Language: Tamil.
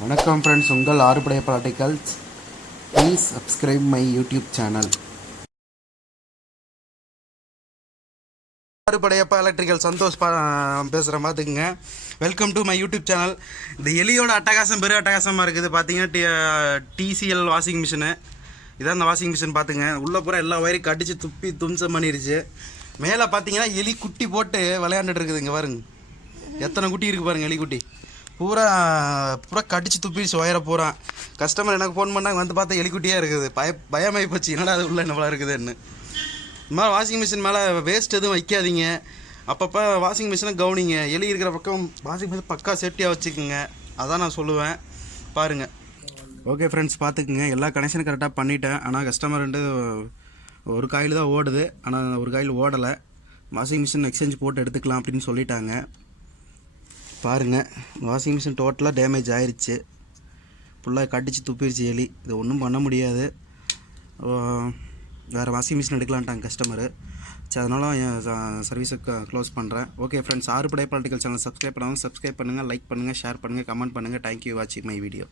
வணக்கம் ஃப்ரெண்ட்ஸ், உங்கள் Arupadai particles. Please subscribe my YouTube channel. ஆறுபடையப்பா எலக்ட்ரிக்கல் சந்தோஷ் பேசுகிறேன், பார்த்துக்குங்க. Welcome to my YouTube channel. இந்த எலியோட அட்டகாசம் பெரிய அட்டகாசமாக இருக்குது. பார்த்தீங்கன்னா டிசிஎல் வாஷிங் மிஷினு இதான். இந்த வாஷிங் மிஷின் பார்த்துங்க, உள்ளே பூரா எல்லா வயரையும் கடிச்சு துப்பி தும்சம் பண்ணிருச்சு. மேலே பார்த்தீங்கன்னா எலி குட்டி போட்டு விளையாண்டுட்டு இருக்குது. இங்கே பாருங்க, எத்தனை குட்டி இருக்குது பாருங்கள். எலி குட்டி பூரா கடிச்சு துப்பிடுச்சு ஒயரை பூரா. கஸ்டமர் எனக்கு ஃபோன் பண்ணாங்க, வந்து பார்த்தா எலிக்குட்டியாக இருக்குது. பயமாகி போச்சு, என்னடா அது உள்ளே என்னவா இருக்குதுன்னு. இந்த மாதிரி வாஷிங் மிஷின் மேலே வேஸ்ட் எதுவும் வைக்காதீங்க. அப்பப்போ வாஷிங் மிஷினை கவனிங்க. எலி இருக்கிற பக்கம் வாஷிங் மிஷின் பக்கா சேஃப்டியாக வச்சுக்கோங்க. அதான் நான் சொல்லுவேன். பாருங்கள். ஓகே ஃப்ரெண்ட்ஸ், பார்த்துக்குங்க. எல்லா கனெக்ஷனும் கரெக்டாக பண்ணிட்டேன். ஆனால் கஸ்டமர் ஒரு காயில் தான் ஓடுது, ஆனால் ஒரு காயில் ஓடலை. வாஷிங் மிஷின் எக்ஸ்சேஞ்ச் போட்டு எடுத்துக்கலாம் அப்படின்னு சொல்லிட்டாங்க. பாருங்கள், வாஷிங் மிஷின் டோட்டலாக டேமேஜ் ஆயிடுச்சு. ஃபுல்லாக கடிச்சு துப்பிடுச்சு எலி. இது ஒன்றும் பண்ண முடியாது. வேறு வாஷிங் மிஷின் எடுக்கலான்ட்டாங்க கஸ்டமரு. சரி, அதனால் என் சர்வீஸை க்ளோஸ் பண்ணுறேன். ஓகே ஃப்ரெண்ட்ஸ், ஆறுபடை பார்ட்டிகல் சேனல் சப்ஸ்கிரைப் பண்ணுங்கள். லைக் பண்ணுங்கள், ஷேர் பண்ணுங்கள், கமெண்ட் பண்ணுங்கள். தேங்க்யூ வாட்சிங் மை வீடியோ.